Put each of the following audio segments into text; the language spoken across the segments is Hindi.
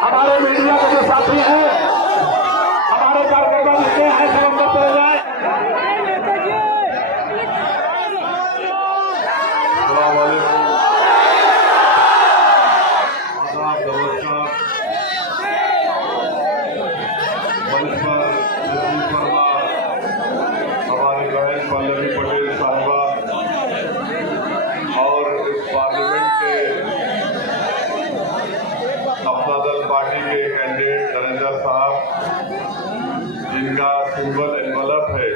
हमारे मीडिया के जो साथी हैं, हमारे कार्यकर्ता जितने हैं, सब अंदर चले जाए। मंच पर हमारी बहन पल्लवी पटेल साहिबा और इस पार्लियामेंट के अपना दल पार्टी के कैंडिडेट नरेंद्र साहब, जिनका सिंबल एनवलप है,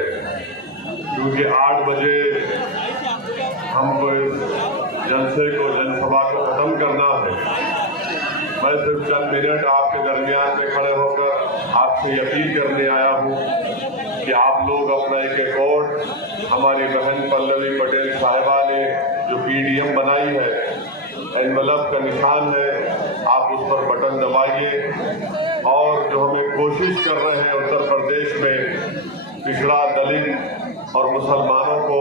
क्योंकि 8 बजे हमको इस जलसे को, जनसभा को खत्म करना है। मैं सिर्फ चंद मिनट आपके दरमियान में खड़े होकर आपसे अपील करने आया हूँ कि आप लोग अपना एक वोट हमारी बहन पल्लवी पटेल साहिबा ने जो पीडीएम बनाई है, एनवलप का निशान है, आप उस पर बटन दबाइए। और जो हमें कोशिश कर रहे हैं उत्तर प्रदेश में पिछड़ा, दलित और मुसलमानों को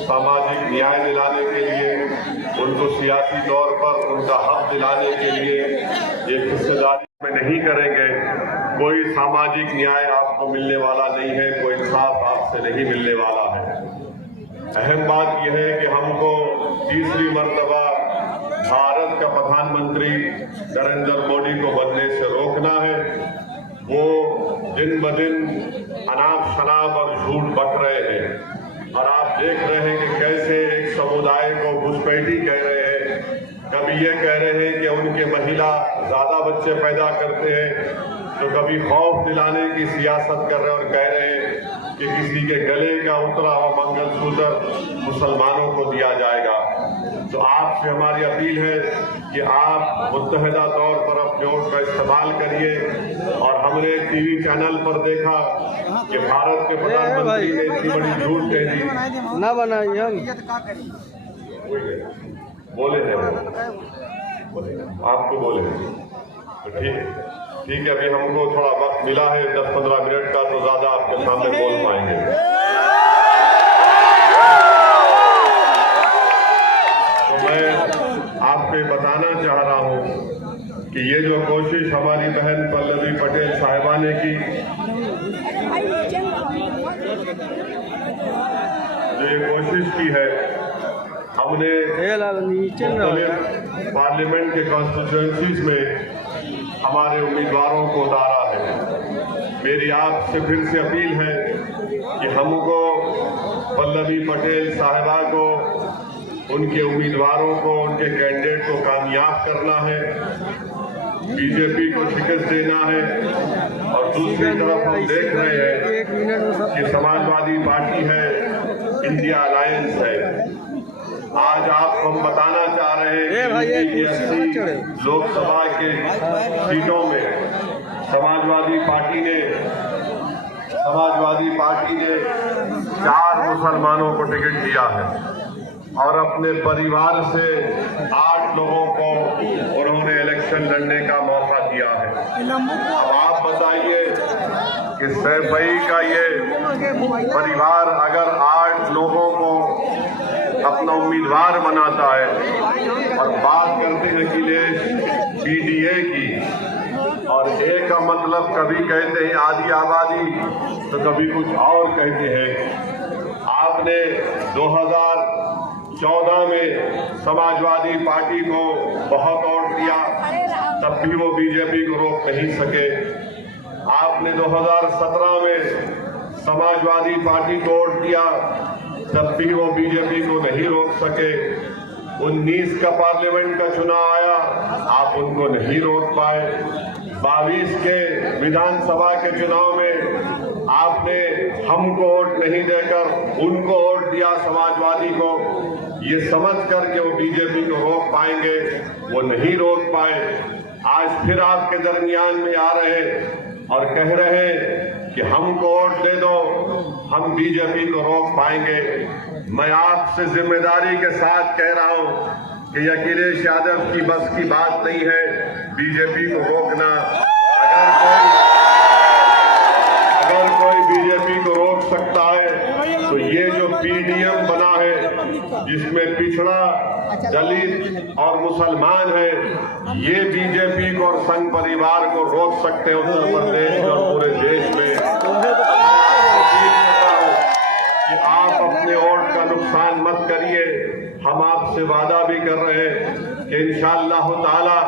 सामाजिक न्याय दिलाने के लिए, उनको सियासी तौर पर उनका हक दिलाने के लिए एक हिस्सेदारी में नहीं करेंगे, कोई सामाजिक न्याय आपको मिलने वाला नहीं है, कोई इंसाफ आपसे नहीं मिलने वाला है। अहम बात यह है कि हमको तीसरी मर्तबा भारत का प्रधानमंत्री नरेंद्र मोदी को बनने से रोकना है। वो दिन ब दिन अनाप शनाप और झूठ बक रहे हैं और आप देख रहे हैं कि कैसे एक समुदाय को घुसपैठी कह रहे हैं। कभी ये कह रहे हैं कि उनके महिला ज्यादा बच्चे पैदा करते हैं, तो कभी खौफ दिलाने की सियासत कर रहे हैं और कह रहे हैं कि किसी के गले का उतरा हुआ मंगलसूत्र मुसलमानों को दिया जाएगा। तो आपसे हमारी अपील है कि आप मुत्तहिदा तौर पर अपने वोट का इस्तेमाल करिए। और हमने टीवी चैनल पर देखा कि भारत के प्रधानमंत्री ने इतनी बड़ी झूठ कह दी ना बनाइए हम बोले हैं, आपको बोले तो ठीक है। अभी हमको थोड़ा वक्त मिला है 10-15 मिनट का, तो ज्यादा आपके सामने बोल पाएंगे। तो मैं आपको बताना चाह रहा हूं कि ये जो कोशिश हमारी बहन पल्लवी पटेल साहिबा ने की, जो ये कोशिश की है, हमने पार्लियामेंट के कॉन्स्टिट्यूएंसीज में हमारे उम्मीदवारों को उतारा है। मेरी आपसे फिर से अपील है कि हमको पल्लवी पटेल साहिबा को, उनके उम्मीदवारों को, उनके कैंडिडेट को कामयाब करना है, बीजेपी को शिकस्त देना है। और दूसरी तरफ हम देख रहे हैं कि समाजवादी पार्टी है, इंडिया अलायंस है। आज आपको हम बताना चाह रहे हैं कि 80 लोकसभा के सीटों में समाजवादी पार्टी ने 4 मुसलमानों को टिकट दिया है और अपने परिवार से 8 लोगों को उन्होंने इलेक्शन लड़ने का मौका दिया है। अब आप बताइए कि सैफई का ये परिवार अगर 8 लोगों को अपना उम्मीदवार बनाता है और बात करते हैं अखिलेश पीडीए की, और और ए का मतलब कभी कहते हैं आधी आबादी तो कभी कुछ और कहते हैं। आपने 2014 में समाजवादी पार्टी को बहुत वोट दिया, तब भी वो बीजेपी को रोक नहीं सके। आपने 2017 में समाजवादी पार्टी को वोट दिया, तब भी वो बीजेपी को नहीं रोक सके। 19 का पार्लियामेंट का चुनाव आया, आप उनको नहीं रोक पाए। 22 के विधानसभा के चुनाव में आपने हमको वोट नहीं देकर उनको वोट दिया, समाजवादी को, ये समझ कर के वो बीजेपी को रोक पाएंगे, वो नहीं रोक पाए। आज फिर आपके दरमियान में आ रहे और कह रहे हैं कि हमको वोट दे दो, हम बीजेपी को रोक पाएंगे। मैं आपसे जिम्मेदारी के साथ कह रहा हूं कि अखिलेश यादव की बस की बात नहीं है बीजेपी को रोकना। अगर कोई बीजेपी को रोक सकता है तो ये जो पीडीएम बना है, जिसमें पिछड़ा, दलित और मुसलमान है, ये बीजेपी को और संघ परिवार को रोक सकते हैं उत्तर प्रदेश और पूरे देश में। कि आप अपने वोट का नुकसान मत करिए। हम आपसे वादा भी कर रहे हैं कि इंशाअल्लाह ताला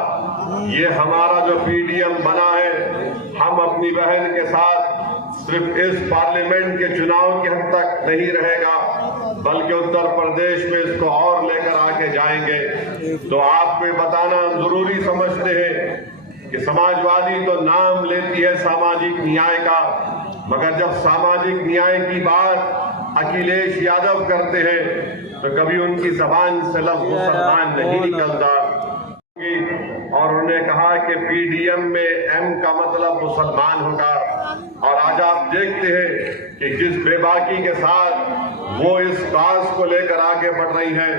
ये हमारा जो पीडीएम बना है, हम अपनी बहन के साथ सिर्फ इस पार्लियामेंट के चुनाव की हद तक नहीं रहेगा, बल्कि उत्तर प्रदेश में इसको और लेकर आके जाएंगे। तो आपको बताना जरूरी समझते हैं कि समाजवादी तो नाम लेती है सामाजिक न्याय का, मगर जब सामाजिक न्याय की बात अखिलेश यादव करते हैं तो कभी उनकी जबान से लफ्ज मुसलमान नहीं निकलता। और उन्होंने कहा कि पीडीएम में एम का मतलब मुसलमान होगा। और आज आप देखते हैं कि जिस बेबाकी के साथ वो इस काज को लेकर आगे बढ़ रही हैं,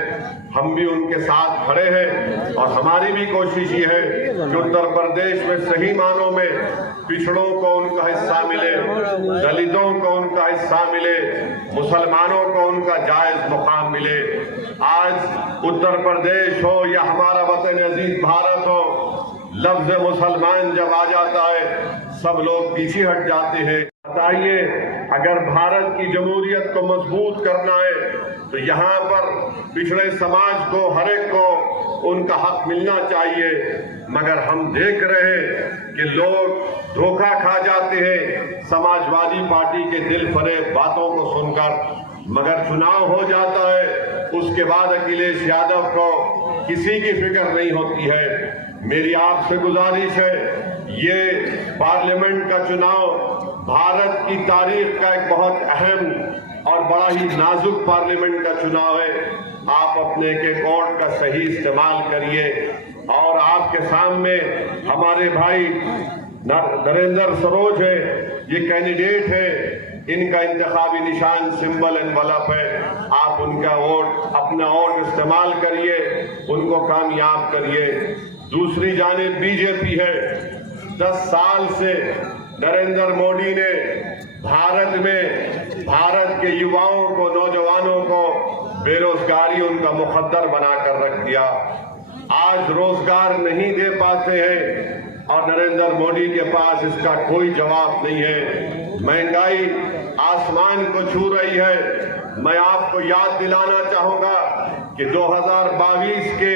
हम भी उनके साथ खड़े हैं। और हमारी भी कोशिश ये है कि उत्तर प्रदेश में सही मानों में पिछड़ों को उनका हिस्सा मिले, दलितों को उनका हिस्सा मिले, मुसलमानों को उनका जायज मुकाम मिले। आज उत्तर प्रदेश हो या हमारा वतन अजीज भारत हो, लफ्ज मुसलमान जब आ जाता है सब लोग पीछे हट जाते हैं। बताइए, अगर भारत की जमहूरियत को मजबूत करना है तो यहाँ पर पिछड़े समाज को, हर एक को उनका हक मिलना चाहिए। मगर हम देख रहे हैं कि लोग धोखा खा जाते हैं समाजवादी पार्टी के दिल फरेब बातों को सुनकर। मगर चुनाव हो जाता है, उसके बाद अखिलेश यादव को किसी की फिक्र नहीं होती है। मेरी आपसे गुजारिश है, ये पार्लियामेंट का चुनाव भारत की तारीख का एक बहुत अहम और बड़ा ही नाजुक पार्लियामेंट का चुनाव है। आप अपने के वोट का सही इस्तेमाल करिए। और आपके सामने हमारे भाई नरेंद्र सरोज है, ये कैंडिडेट है, इनका इंतखाबी निशान सिंबल एनवलप है। आप उनका वोट, अपना वोट इस्तेमाल करिए, उनको कामयाब करिए। दूसरी जानिब बीजेपी है। 10 साल से नरेंद्र मोदी ने भारत के युवाओं को, नौजवानों को बेरोजगारी उनका मुकद्दर बनाकर रख दिया। आज रोजगार नहीं दे पाते हैं और नरेंद्र मोदी के पास इसका कोई जवाब नहीं है। महंगाई आसमान को छू रही है। मैं आपको याद दिलाना चाहूंगा कि 2022 के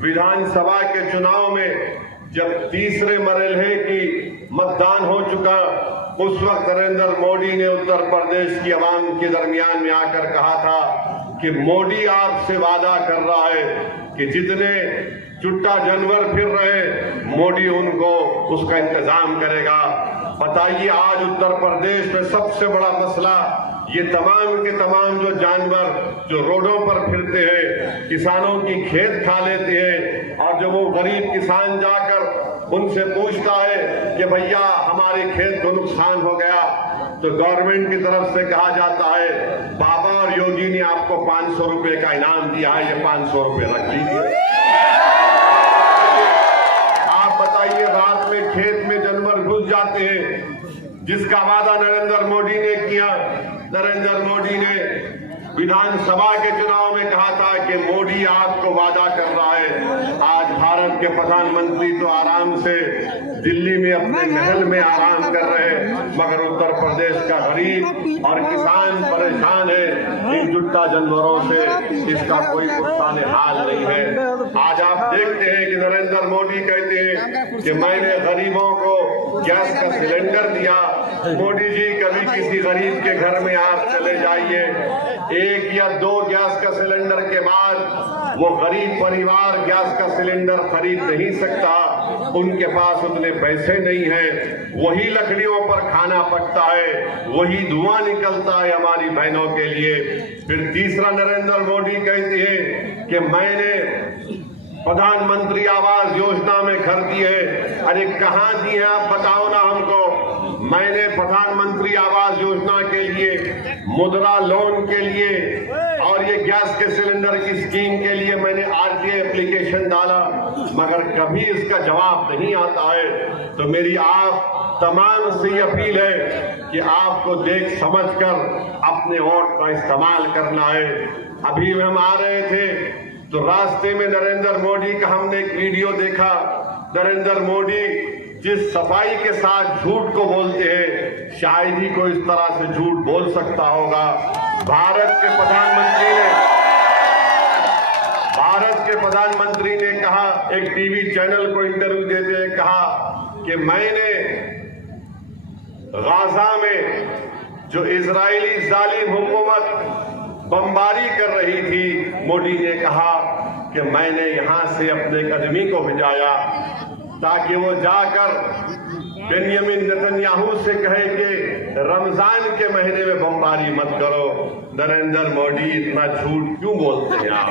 विधानसभा के चुनाव में जब तीसरे मरहले की मतदान हो चुका, उस वक्त नरेंद्र मोदी ने उत्तर प्रदेश की आवाम के दरमियान में आकर कहा था कि मोदी आपसे वादा कर रहा है कि जितने चुट्टा जानवर फिर रहे, मोदी उनको उसका इंतजाम करेगा। बताइए, आज उत्तर प्रदेश में सबसे बड़ा मसला ये तमाम के तमाम जो जानवर जो रोडों पर फिरते हैं, किसानों की खेत खा लेते हैं, और जब वो गरीब किसान जाकर उनसे पूछता है कि भैया हमारे खेत को नुकसान हो गया, तो गवर्नमेंट की तरफ से कहा जाता है बाबा और योगी ने आपको 500 रुपए का इनाम दिया है, ये 500 रुपए रख लीजिए। आप बताइए, रात में खेत में जानवर घुस जाते हैं, जिसका वादा नरेंद्र मोदी ने किया। नरेंद्र मोदी ने विधानसभा के चुनाव में कहा था कि मोदी आपको वादा कर रहा है। आज भारत भारत के प्रधानमंत्री तो आराम से दिल्ली में अपने महल में आराम कर रहे हैं, मगर उत्तर प्रदेश का गरीब और किसान परेशान है इन जुट्टा जानवरों से। इसका कोई पुख्ताने हाल नहीं है। आज आप देखते हैं कि नरेंद्र मोदी कहते हैं कि मैंने गरीबों को गैस का सिलेंडर दिया। मोदी जी, कभी किसी गरीब के घर में आप चले जाइए, 1 या 2 गैस का सिलेंडर के बाद वो गरीब परिवार गैस का सिलेंडर खरीद नहीं सकता, उनके पास उतने पैसे नहीं है। वही लकड़ियों पर खाना पकता है, वही धुआं निकलता है हमारी बहनों के लिए। फिर तीसरा नरेंद्र मोदी कहते हैं कि मैंने प्रधानमंत्री आवास योजना में घर दिए। अरे कहाँ दिए हैं आप बताओ ना हमको। मैंने प्रधानमंत्री आवास योजना के लिए, मुद्रा लोन के लिए और ये गैस के सिलेंडर की स्कीम के लिए मैंने आरटीआई एप्लीकेशन डाला, मगर कभी इसका जवाब नहीं आता है। तो मेरी आप तमाम से अपील है कि आपको देख समझकर अपने वोट का इस्तेमाल करना है। अभी हम आ रहे थे तो रास्ते में नरेंद्र मोदी का हमने एक वीडियो देखा। नरेंद्र मोदी जिस सफाई के साथ झूठ को बोलते हैं, शायद ही कोई इस तरह से झूठ बोल सकता होगा। भारत के प्रधानमंत्री ने कहा, एक टीवी चैनल को इंटरव्यू देते हुए कहा कि मैंने गाजा में जो इजरायली जालिम हुकूमत बमबारी कर रही थी, मोदी ने कहा कि मैंने यहां से अपने एक आदमी को भेजाया ताकि वो जाकर बेंजामिन नेतन्याहू से कहे कि रमजान के महीने में बमबारी मत करो। नरेंद्र मोदी, इतना झूठ क्यों बोलते हैं आप?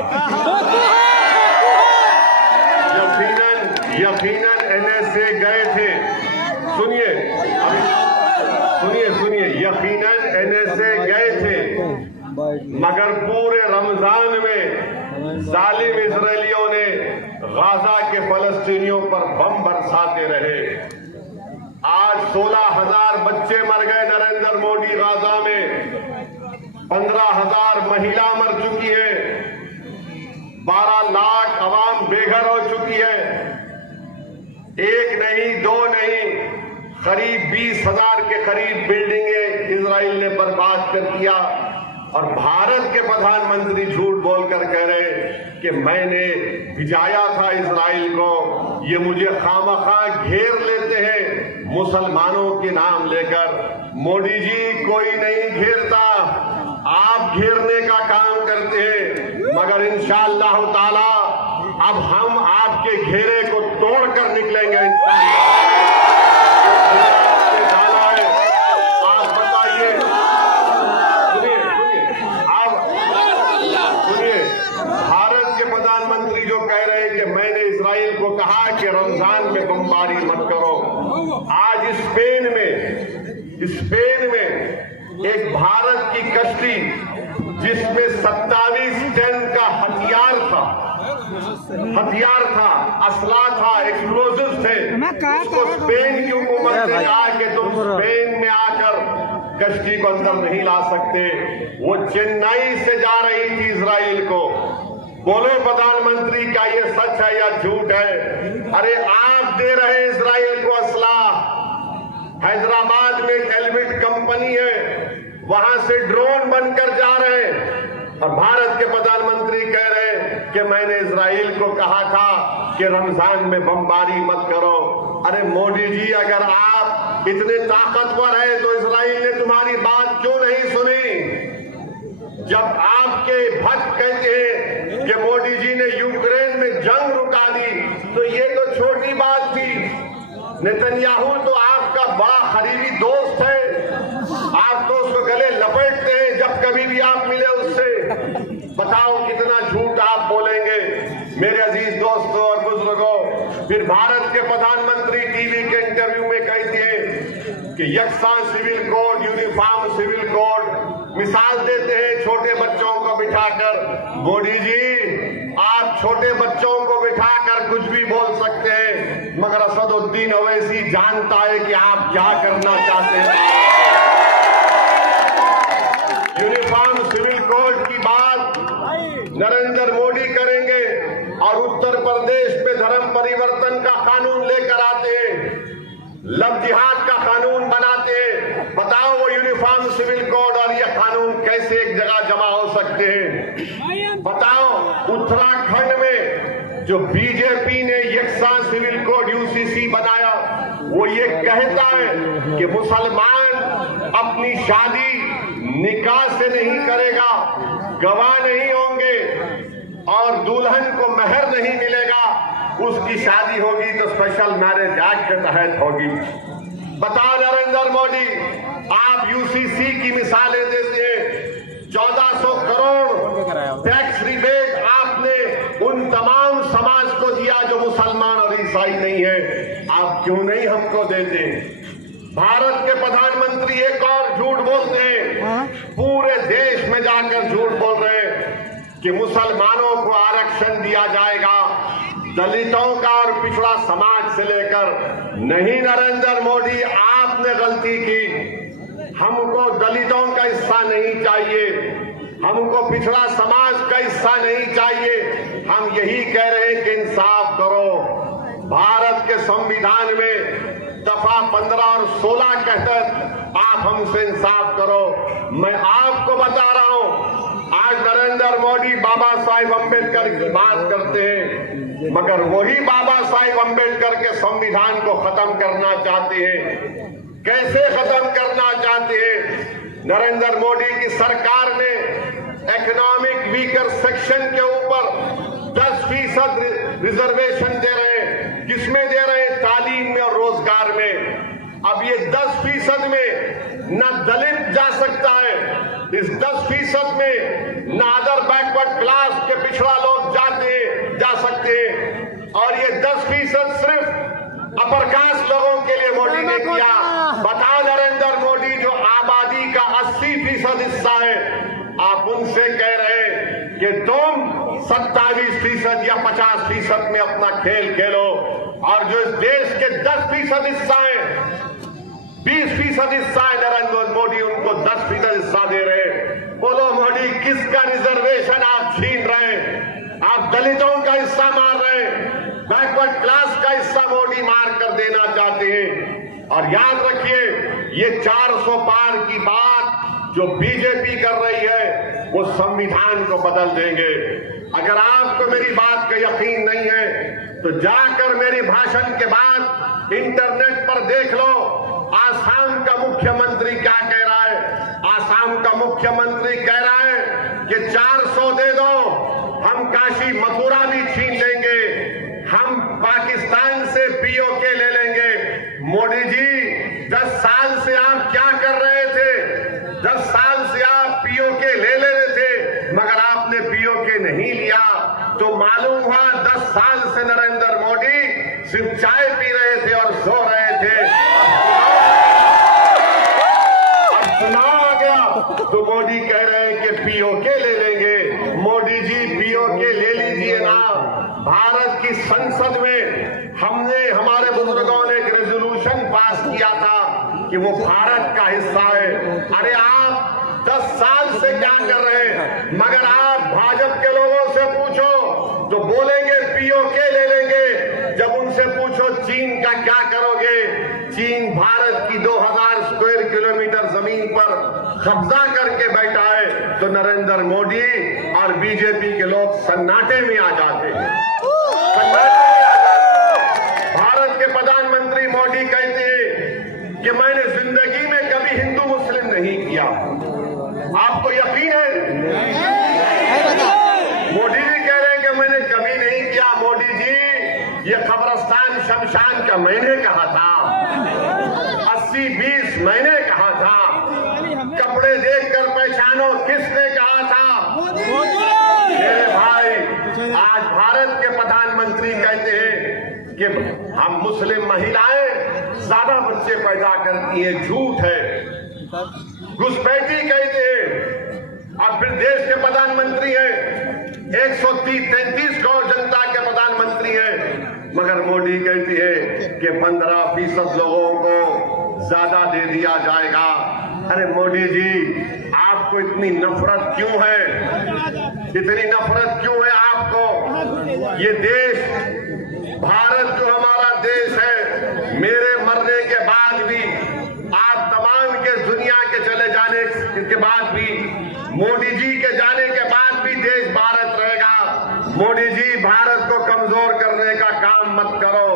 यकीनन एनएसए गए थे। सुनिए, यकीनन एनएसए गए थे, मगर पूरे रमजान में जालिम इजरायलियों ने गाजा के फलस्तीनियों पर बम बरसाते रहे। आज 16,000 बच्चे मर गए नरेंद्र मोदी गाजा में, 15,000 महिला मर चुकी है, 12 लाख अवाम बेघर हो चुकी है। 1 नहीं 2 नहीं, करीब 20,000 के करीब बिल्डिंगें इजराइल ने बर्बाद कर दिया। और भारत के प्रधानमंत्री झूठ बोलकर कह रहे कि मैंने भिजाया था इजराइल को। ये मुझे खामखा घेर लेते हैं मुसलमानों के नाम लेकर। मोदी जी, कोई नहीं घेरता, आप घेरने का काम करते हैं, मगर इंशाअल्लाह ताला अब हम आपके घेरे को तोड़कर निकलेंगे इंशाअल्लाह। कहा कि रमजान में बमबारी मत करो। आज स्पेन में एक भारत की कश्ती जिसमें 27 टन का हथियार था, असला था, एक्सप्लोजिव थे, उसको स्पेन की हुकूमत ने कहा कि तुम स्पेन में आकर कश्ती को अंदर नहीं ला सकते। वो चेन्नई से जा रही थी इजराइल को। बोलो प्रधानमंत्री, क्या ये सच है या झूठ है? अरे आप दे रहे हैं इजराइल को असला। हैदराबाद में एक एल्बिट कंपनी है, वहां से ड्रोन बनकर जा रहे हैं और भारत के प्रधानमंत्री कह रहे हैं कि मैंने इजराइल को कहा था कि रमजान में बमबारी मत करो। अरे मोदी जी, अगर आप इतने ताकतवर हैं तो इजराइल ने तुम्हारी बात क्यों नहीं सुनी? जब आपके भक्त कहते हैं कि मोदी जी ने यूक्रेन में जंग रुका दी, तो ये तो छोटी बात थी। नेतन्याहू तो आपका बड़ा करीबी दोस्त है, आप तो उसको गले लपेटते हैं जब कभी भी आप मिले उससे। बताओ कितना झूठ आप बोलेंगे मेरे अजीज दोस्तों और बुजुर्गों। फिर भारत के प्रधानमंत्री टीवी के इंटरव्यू में कहते हैं कि यकसा civil code, uniform civil code, मिसाल देते हैं छोटे बच्चों को बिठाकर। मोदी जी, आप छोटे बच्चों को बिठाकर कुछ भी बोल सकते हैं, मगर असदुद्दीन ओवैसी जानता है कि आप क्या करना चाहते हैं। यूनिफॉर्म सिविल कोड की बात नरेंद्र मोदी करेंगे और उत्तर प्रदेश में धर्म लव जिहाद का कानून बनाते हैं। बताओ वो यूनिफॉर्म सिविल कोड और ये कानून कैसे एक जगह जमा हो सकते हैं? बताओ उत्तराखंड में जो बीजेपी ने यकसा सिविल कोड यूसीसी बनाया, वो ये कहता है कि मुसलमान अपनी शादी निकाह से नहीं करेगा, गवाह नहीं होंगे और दुल्हन को मेहर नहीं मिलेगा, उसकी शादी होगी तो स्पेशल मैरिज एक्ट के तहत होगी। बताओ नरेंद्र मोदी, आप यूसीसी की मिसालें देते हैं, 1400 करोड़ टैक्स रिबेट आपने उन तमाम समाज को दिया जो मुसलमान और ईसाई नहीं है, आप क्यों नहीं हमको देते? भारत के प्रधानमंत्री एक और झूठ बोलते हैं, पूरे देश में जाकर झूठ बोल रहे हैं कि मुसलमानों को आरक्षण दिया जाएगा, दलितों का और पिछड़ा समाज से लेकर। नहीं नरेंद्र मोदी, आपने गलती की। हमको दलितों का हिस्सा नहीं चाहिए, हमको पिछड़ा समाज का हिस्सा नहीं चाहिए। हम यही कह रहे हैं कि इंसाफ करो। भारत के संविधान में दफा 15 और 16 के तहत आप हमसे इंसाफ करो। मैं आपको बता रहा हूं, आज नरेंद्र मोदी बाबा साहिब अम्बेडकर की बात करते हैं, मगर वही बाबा साहिब अम्बेडकर के संविधान को खत्म करना चाहते हैं। कैसे खत्म करना चाहते हैं? नरेंद्र मोदी की सरकार ने इकोनॉमिक वीकर सेक्शन के ऊपर 10% रिजर्वेशन दे रहे हैं। किसमें दे रहे हैं? तालीम में और रोजगार में। अब ये 10% में न दलित जा सकता है, इस 10% में न अदर बैकवर्ड क्लास के पिछड़ा लोग जा सकते हैं, और ये 10% सिर्फ अपर कास्ट लोगों के लिए मोदी ने किया। बताओ नरेंद्र मोदी, जो आबादी का 80% हिस्सा है, आप उनसे कह रहे हैं कि तुम 27% या 50% में अपना खेल खेलो, और जो इस देश के 10% हिस्सा है, 20% हिस्सा है, नरेंद्र मोदी उनको 10% हिस्सा दे रहे हैं। बोलो मोदी, किसका रिजर्वेशन आप छीन रहे हैं? आप दलितों का हिस्सा मार रहे हैं, बैकवर्ड क्लास का हिस्सा मोदी मार कर देना चाहते हैं। और याद रखिए, ये 400 पार की बात जो बीजेपी कर रही है, वो संविधान को बदल देंगे। अगर आपको मेरी बात का यकीन नहीं है तो जाकर मेरी भाषण के बाद इंटरनेट पर देख लो, आसाम का मुख्यमंत्री क्या कह रहा है। आसाम का मुख्यमंत्री कह रहा है कि 400 दे दो, हम काशी मथुरा भी छीन लेंगे, हम पाकिस्तान से पीओके ले लेंगे। मोदी जी, 10 साल से आप क्या कर रहे थे? 10 साल से आप पीओके ले रहे थे, मगर आपने पीओके नहीं लिया, तो मालूम हुआ 10 साल से नरेंद्र मोदी सिर्फ चाय पी रहे थे और सो रहे थे। अब चुनाव आ गया तो मोदी कह रहे हैं कि पीओके ले लेंगे। मोदी जी, पीओके ले लीजिए ना। भारत की संसद में हमारे बुजुर्गों ने एक रेजोल्यूशन पास किया था कि वो भारत का हिस्सा है। अरे आप 10 साल से क्या कर रहे हैं? मगर आप भाजपा के लोगों से पूछो तो बोलेंगे पीओके ले लेंगे। जब उनसे पूछो चीन का क्या करोगे, चीन भारत की 2000 स्क्वायर किलोमीटर जमीन पर कब्जा करके बैठा है, तो नरेंद्र मोदी और बीजेपी के लोग सन्नाटे में आ जाते हैं। भारत के प्रधानमंत्री मोदी कहते हैं कि मैंने जिंदगी में कभी हिंदू मुस्लिम नहीं किया। आपको यकीन है? मोदी जी कह रहे हैं कि मैंने कभी नहीं किया। मोदी जी, ये कब्रिस्तान शमशान का मैंने कहा था, 80-20 मैंने कहा था। कपड़े देखकर पहचानो, किसने कहा था? मेरे भाई, आज भारत के प्रधानमंत्री कहते हैं कि हम मुस्लिम महिलाएं ज्यादा बच्चे पैदा करती हैं। झूठ है, घुसपैठी कहते हैं। अब फिर देश के प्रधानमंत्री हैं, 133 करोड़ जनता के प्रधानमंत्री हैं, मगर मोदी कहती है कि 15% लोगों को ज्यादा दे दिया जाएगा। अरे मोदी जी, आपको इतनी नफरत क्यों है? इतनी नफरत क्यों है आपको? ये देश, भारत जो हमारा देश है, मेरे मरने के बाद मोदी जी के जाने के बाद भी देश भारत रहेगा। मोदी जी, भारत को कमजोर करने का काम मत करो,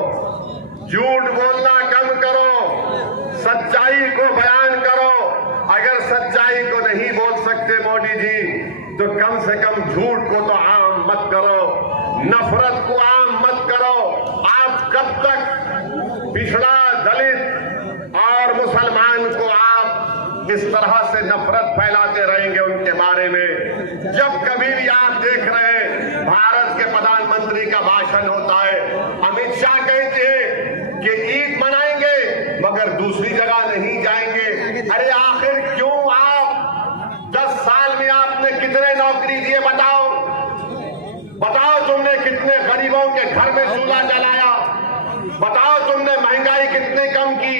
झूठ बोलना कम करो, सच्चाई को बयान करो। अगर सच्चाई को नहीं बोल सकते मोदी जी, तो कम से कम झूठ को तो आम मत करो, नफरत को आम मत करो। आप कब तक पिछड़ा, दलित और मुसलमान को आप इस तरह से नफरत फैलाते रहेंगे उनके बारे में? जब कभी भी आप देख रहे हैं भारत के प्रधानमंत्री का भाषण होता है, अमित शाह कहते हैं कि ईद मनाएंगे मगर दूसरी जगह नहीं जाएंगे। अरे आखिर क्यों? आप 10 साल में आपने कितने नौकरी दिए बताओ? बताओ तुमने कितने गरीबों के घर में चूल्हा जलाया? बताओ तुमने महंगाई कितनी कम की?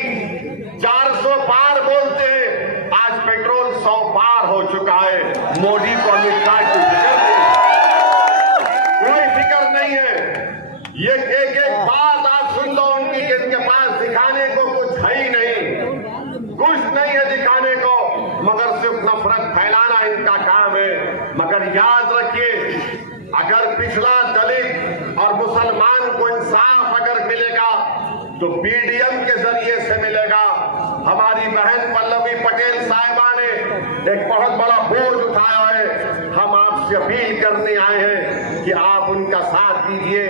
400 पार बोलते हैं, आज पेट्रोल 100 पार हो चुका है। मोदी को अमित शाह की कोई फिक्र नहीं है। ये एक बात आप सुन लो उनकी कि इनके पास दिखाने को कुछ है ही नहीं, कुछ नहीं है दिखाने को, मगर सिर्फ नफरत फैलाना इनका काम है। मगर याद रखिए, अगर पिछड़ा, दलित और मुसलमान को इंसाफ अगर मिलेगा तो पीडीएम के जरिए से मिलेगा। हमारी बहन पल्लवी पटेल साहिबा ने एक बहुत बड़ा बोझ उठाया है। हम आपसे अपील करने आए हैं कि आप उनका साथ दीजिए।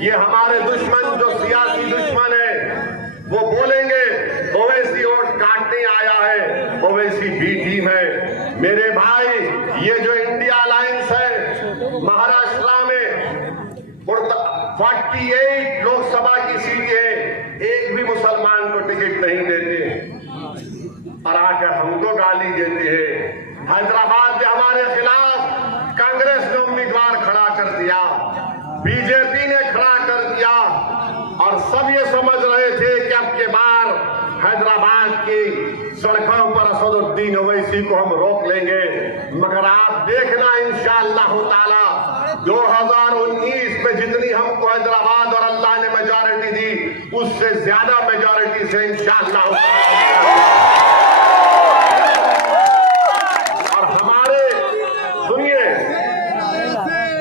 ये हमारे दुश्मन, जो सियासी दुश्मन है, वो बोलेंगे ओवैसी वोट काटने आया है, ओवैसी बी टीम है। मेरे भाई, ये जो इंडिया अलायंस है, महाराष्ट्र में 48 लोकसभा की सीटें हैं, एक भी मुसलमान को टिकट नहीं देते और आकर हमको गाली देते हैं। हैदराबाद में हमारे खिलाफ कांग्रेस ने उम्मीदवार खड़ा कर दिया, बीजेपी ने खड़ा कर दिया और सब ये समझ रहे थे कि अब के बार हैदराबाद की सड़कों पर असदुद्दीन ओवैसी को हम रोक लेंगे। मगर आप देखना इंशाअल्लाह ताला 2019 में जितनी हमको हैदराबाद और अल्लाह ने मेजॉरिटी दी, उससे ज्यादा मेजॉरिटी से इंशाअल्लाह। और हमारे, सुनिए,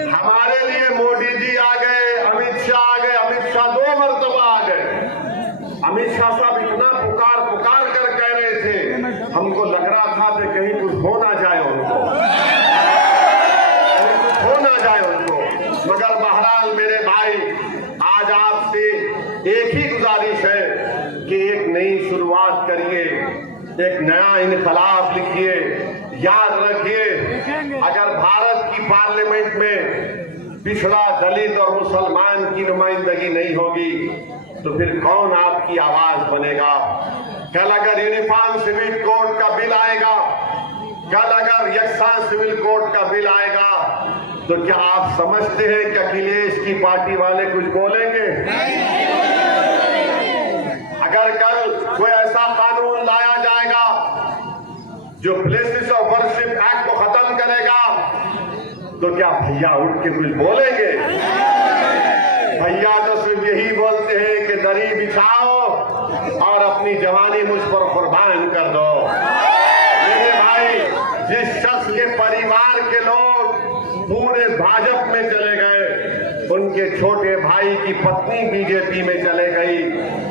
हमारे लिए मोदी जी आ गए, अमित शाह आ गए। अमित शाह 2 मरतबा आ गए। अमित शाह साहब इतना पुकार कर कह रहे थे, हमको लग रहा था कि कहीं कुछ हो ना जाए उनको, मगर बहरहाल मेरे भाई, आज आपसे एक ही गुजारिश है कि एक नई शुरुआत करिए, एक नया इनकलाब लिखिए। याद रखिए, अगर भारत की पार्लियामेंट में पिछड़ा, दलित और मुसलमान की नुमाइंदगी नहीं होगी तो फिर कौन आपकी आवाज बनेगा? कल अगर यूनिफॉर्म सिविल कोड का बिल आएगा, कल अगर यकसान सिविल कोड का बिल आएगा, तो क्या आप समझते हैं कि अखिलेश की पार्टी वाले कुछ बोलेंगे? अगर कल कोई ऐसा कानून लाया जाएगा जो प्लेसेस ऑफ वर्शिप एक्ट को खत्म करेगा, तो क्या भैया उठ के कुछ बोलेंगे? भैया तो सिर्फ यही बोलते हैं कि दरी बिछाओ और अपनी जवानी मुझ पर कुर्बान कर दो। मेरे भाई, जिस शख्स के परिवार के लोग पूरे भाजपा में चले गए, उनके छोटे भाई की पत्नी बीजेपी में चले गई,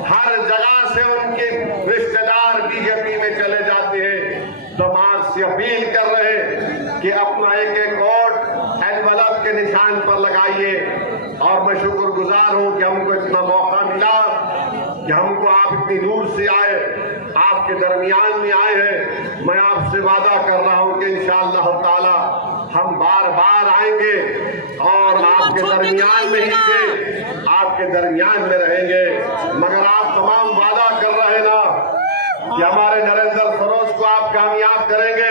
हर जगह से उनके रिश्तेदार बीजेपी में चले जाते हैं। तो हम आपसे अपील कर रहे हैं कि अपना एक वोट एनवलप के निशान पर लगाइए। और मैं शुक्रगुजार हूं कि हमको इतना मौका मिला कि हमको आप इतनी दूर से आए, आपके दरमियान में आए हैं। मैं आपसे वादा कर रहा हूं कि इंशाअल्लाह ताला हम बार बार आएंगे और आपके दरमियान में ही थे, आपके दरमियान में रहेंगे। मगर आप तमाम वादा कर रहे ना कि हमारे नरेंद्र सरोज को आप कामयाब करेंगे।